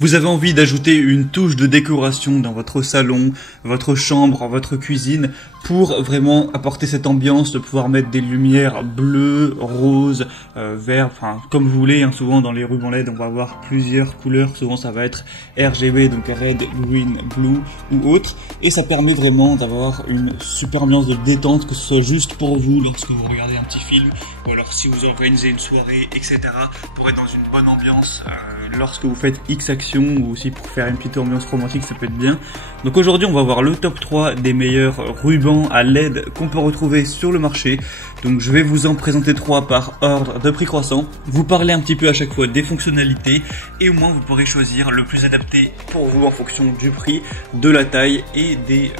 Vous avez envie d'ajouter une touche de décoration dans votre salon, votre chambre, votre cuisine pour vraiment apporter cette ambiance de pouvoir mettre des lumières bleues, roses, verts, enfin comme vous voulez. Souvent dans les rubans LED on va avoir plusieurs couleurs, souvent ça va être RGB, donc red, green, blue ou autre, et ça permet vraiment d'avoir une super ambiance de détente, que ce soit juste pour vous lorsque vous regardez un petit film, ou alors si vous organisez une soirée, etc., pour être dans une bonne ambiance lorsque vous faites X actions, ou aussi pour faire une petite ambiance romantique, ça peut être bien. Donc aujourd'hui on va voir le top 3 des meilleurs rubans à LED qu'on peut retrouver sur le marché. Donc je vais vous en présenter 3 par ordre de prix croissant, vous parler un petit peu à chaque fois des fonctionnalités, et au moins vous pourrez choisir le plus adapté pour vous en fonction du prix, de la taille et des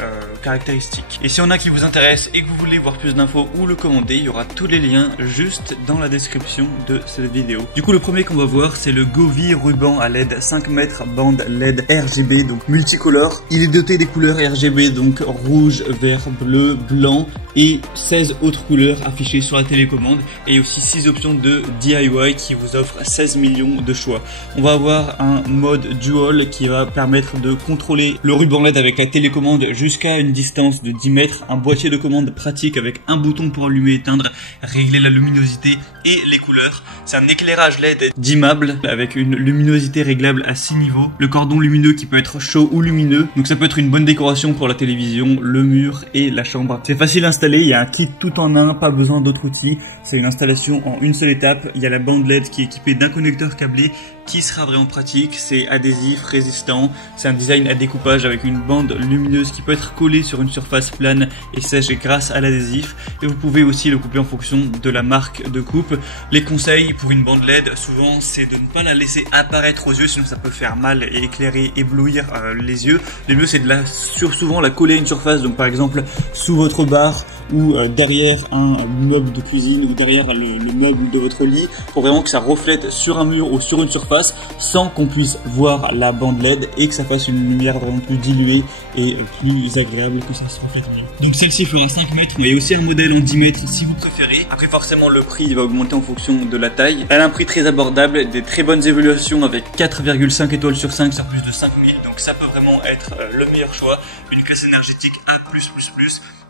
caractéristiques. Et si on a qui vous intéresse et que vous voulez voir plus d'infos ou le commander, il y aura tous les liens juste dans la description de cette vidéo. Du coup le premier qu'on va voir c'est le Govee ruban à LED 5 mètres bande LED RGB, donc multicolore. Il est doté des couleurs RGB, donc rouge, vert, bleu, blanc et 16 autres couleurs affichées sur la télécommande, et aussi 6 options de DIY qui vous offrent 16 millions de choix. On va avoir un mode dual qui va permettre de contrôler le ruban LED avec la télécommande jusqu'à une distance de 10 mètres, un boîtier de commande pratique avec un bouton pour allumer et éteindre, régler la luminosité et les couleurs. C'est un éclairage LED dimmable avec une luminosité réglable à 6 niveaux, le cordon lumineux qui peut être chaud ou lumineux, donc ça peut être une bonne décoration pour la télévision, le mur et la chambre. C'est facile à installer, il y a un kit tout en un, pas besoin d'autres outils, c'est une installation en une seule étape. Il y a la bande LED qui est équipée d'un connecteur câblé qui sera vraiment pratique, c'est adhésif, résistant, c'est un design à découpage avec une bande lumineuse qui peut être collée sur une surface plane et sèche grâce à l'adhésif, et vous pouvez aussi le couper en fonction de la marque de coupe. Les conseils pour une bande LED souvent c'est de ne pas la laisser apparaître aux yeux, sinon ça peut faire mal et éclairer, éblouir les yeux. Le mieux c'est de souvent la coller à une surface, donc par exemple sous votre bar ou derrière un meuble de cuisine ou derrière le meuble de votre lit, pour vraiment que ça reflète sur un mur ou sur une surface sans qu'on puisse voir la bande LED, et que ça fasse une lumière vraiment plus diluée et plus agréable, que ça se reflète mieux. Donc celle-ci fera 5 mètres, mais il y a aussi un modèle en 10 mètres si vous préférez. Après forcément le prix va augmenter en fonction de la taille. Elle a un prix très abordable, des très bonnes évaluations avec 4,5 étoiles sur 5 sur plus de 5000, donc ça peut vraiment être le meilleur choix. Une classe énergétique A+++.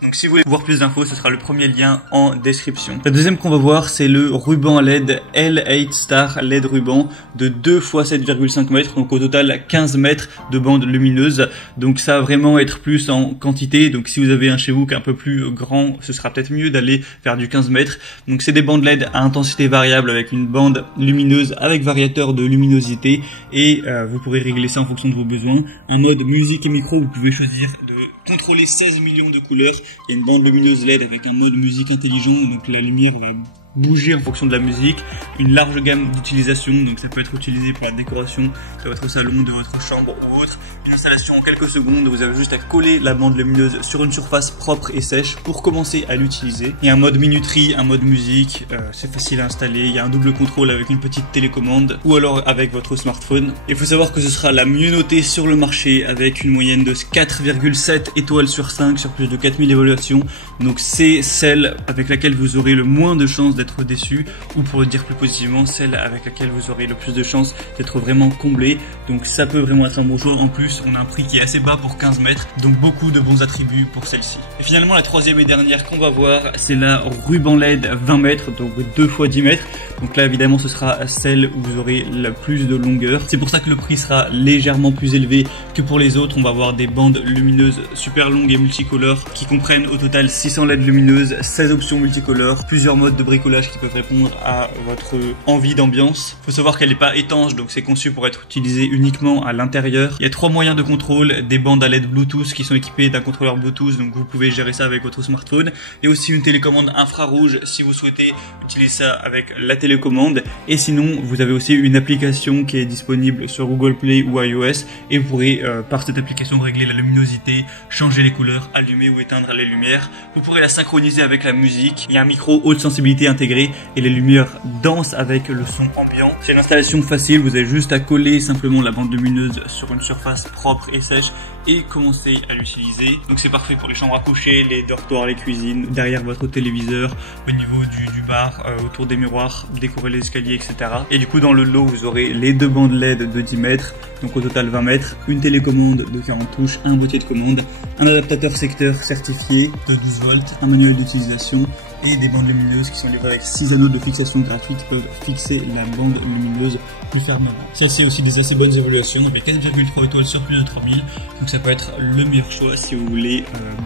Donc si vous voulez voir plus d'infos, ce sera le premier lien en description. La deuxième qu'on va voir, c'est le ruban LED L8 Star LED ruban de 2 x 7,5 mètres, donc au total 15 mètres de bande lumineuse. Donc ça va vraiment être plus en quantité, donc si vous avez un chez vous qui est un peu plus grand, ce sera peut-être mieux d'aller vers du 15 mètres. Donc c'est des bandes LED à intensité variable avec une bande lumineuse avec variateur de luminosité, et vous pourrez régler ça en fonction de vos besoins. Un mode musique et micro, vous pouvez choisir de contrôler 16 millions de couleurs. Il y a une bande lumineuse LED avec un mode musique intelligent, donc la lumière va bouger en fonction de la musique, une large gamme d'utilisation, donc ça peut être utilisé pour la décoration de votre salon, de votre chambre ou autre. Une installation en quelques secondes, vous avez juste à coller la bande lumineuse sur une surface propre et sèche pour commencer à l'utiliser. Il y a un mode minuterie, un mode musique, c'est facile à installer, il y a un double contrôle avec une petite télécommande ou alors avec votre smartphone. Il faut savoir que ce sera la mieux notée sur le marché avec une moyenne de 4,7 étoiles sur 5 sur plus de 4000 évaluations, donc c'est celle avec laquelle vous aurez le moins de chances d'être déçu, ou pour le dire plus positivement, celle avec laquelle vous aurez le plus de chances d'être vraiment comblé. Donc ça peut vraiment être un bon choix. En plus on a un prix qui est assez bas pour 15 mètres, donc beaucoup de bons attributs pour celle-ci. Et finalement la troisième et dernière qu'on va voir, c'est la ruban LED 20 mètres, donc 2 x 10 mètres. Donc là évidemment ce sera celle où vous aurez la plus de longueur, c'est pour ça que le prix sera légèrement plus élevé que pour les autres. On va avoir des bandes lumineuses super longues et multicolores qui comprennent au total 600 LED lumineuses, 16 options multicolores, plusieurs modes de bricolage qui peuvent répondre à votre envie d'ambiance. Il faut savoir qu'elle n'est pas étanche, donc c'est conçu pour être utilisé uniquement à l'intérieur. Il y a 3 moyens de contrôle, des bandes à LED Bluetooth qui sont équipées d'un contrôleur Bluetooth, donc vous pouvez gérer ça avec votre smartphone, et aussi une télécommande infrarouge si vous souhaitez utiliser ça avec la télécommande. Et sinon vous avez aussi une application qui est disponible sur Google Play ou iOS, et vous pourrez par cette application régler la luminosité, changer les couleurs, allumer ou éteindre les lumières. Vous pourrez la synchroniser avec la musique. Il y a un micro haute sensibilité intégré intégrée et les lumières dansent avec le son ambiant. C'est une installation facile, vous avez juste à coller simplement la bande lumineuse sur une surface propre et sèche et commencer à l'utiliser. Donc c'est parfait pour les chambres à coucher, les dortoirs, les cuisines, derrière votre téléviseur, au niveau du bar, autour des miroirs, décorer les escaliers, etc. Et du coup dans le lot vous aurez les 2 bandes LED de 10 mètres, donc au total 20 mètres, une télécommande de 40 touches, un boîtier de commande, un adaptateur secteur certifié de 12 volts, un manuel d'utilisation et des bandes lumineuses qui sont livrées avec 6 anneaux de fixation gratuite qui peuvent fixer la bande lumineuse plus fermement. Celle-ci a aussi des assez bonnes évaluations avec 4,3 étoiles sur plus de 3000, donc ça peut être le meilleur choix si vous voulez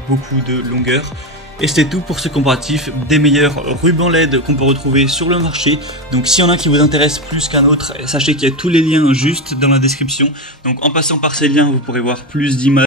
beaucoup de longueur. Et c'était tout pour ce comparatif des meilleurs rubans LED qu'on peut retrouver sur le marché. Donc s'il y en a qui vous intéresse plus qu'un autre, sachez qu'il y a tous les liens juste dans la description. Donc en passant par ces liens, vous pourrez voir plus d'images.